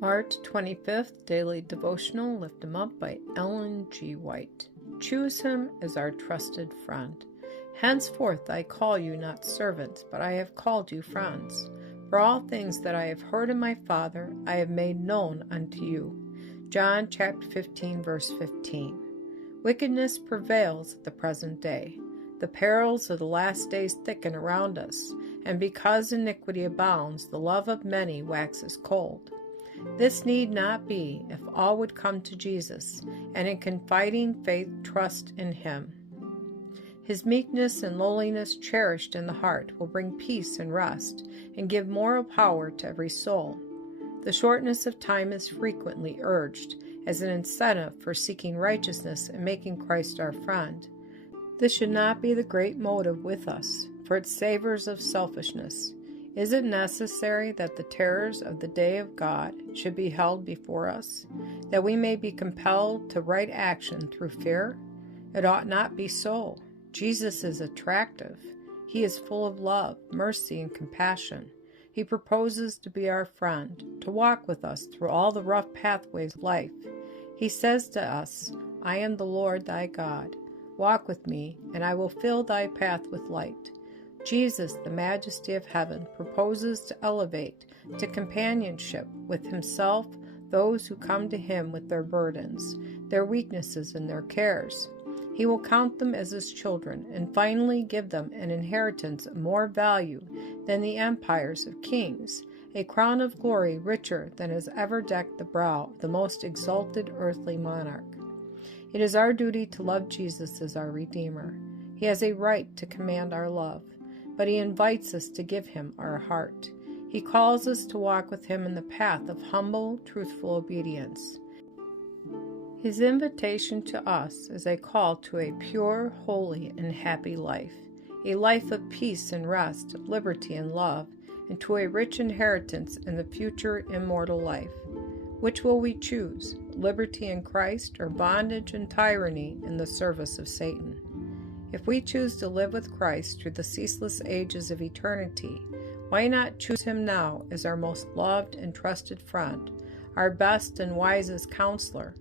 March 25th, Daily Devotional, Lift Him Up by Ellen G. White. Choose him as our trusted friend. Henceforth I call you not servants, but I have called you friends. For all things that I have heard of my Father, I have made known unto you. John chapter 15, verse 15. Wickedness prevails at the present day. The perils of the last days thicken around us, and because iniquity abounds, the love of many waxes cold. This need not be if all would come to Jesus, and in confiding faith trust in Him. His meekness and lowliness cherished in the heart will bring peace and rest, and give moral power to every soul. The shortness of time is frequently urged as an incentive for seeking righteousness and making Christ our friend. This should not be the great motive with us, for it savors of selfishness. Is it necessary that the terrors of the day of God should be held before us, that we may be compelled to right action through fear? It ought not be so. Jesus is attractive. He is full of love, mercy, and compassion. He proposes to be our friend, to walk with us through all the rough pathways of life. He says to us, I am the Lord thy God. Walk with me, and I will fill thy path with light. Jesus, the majesty of heaven, proposes to elevate to companionship with himself those who come to him with their burdens, their weaknesses, and their cares. He will count them as his children and finally give them an inheritance of more value than the empires of kings, a crown of glory richer than has ever decked the brow of the most exalted earthly monarch. It is our duty to love Jesus as our Redeemer. He has a right to command our love, but he invites us to give him our heart. He calls us to walk with him in the path of humble, truthful obedience. His invitation to us is a call to a pure, holy, and happy life, a life of peace and rest, of liberty and love, and to a rich inheritance in the future immortal life. Which will we choose, liberty in Christ or bondage and tyranny in the service of Satan? If we choose to live with Christ through the ceaseless ages of eternity, why not choose him now as our most loved and trusted friend, our best and wisest counselor?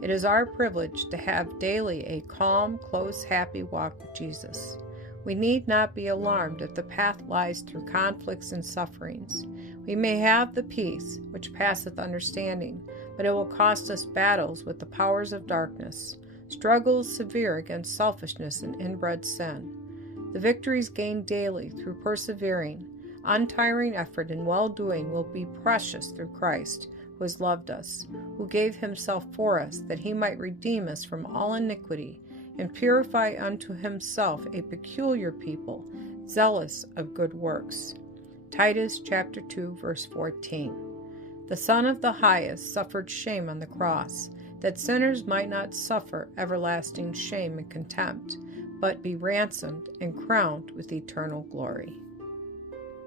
It is our privilege to have daily a calm, close, happy walk with Jesus. We need not be alarmed if the path lies through conflicts and sufferings. We may have the peace which passeth understanding, but it will cost us battles with the powers of darkness, struggles severe against selfishness and inbred sin. The victories gained daily through persevering, untiring effort and well-doing will be precious through Christ, who has loved us, who gave himself for us, that he might redeem us from all iniquity, and purify unto himself a peculiar people, zealous of good works. Titus chapter 2, verse 14. The Son of the Highest suffered shame on the cross, that sinners might not suffer everlasting shame and contempt, but be ransomed and crowned with eternal glory.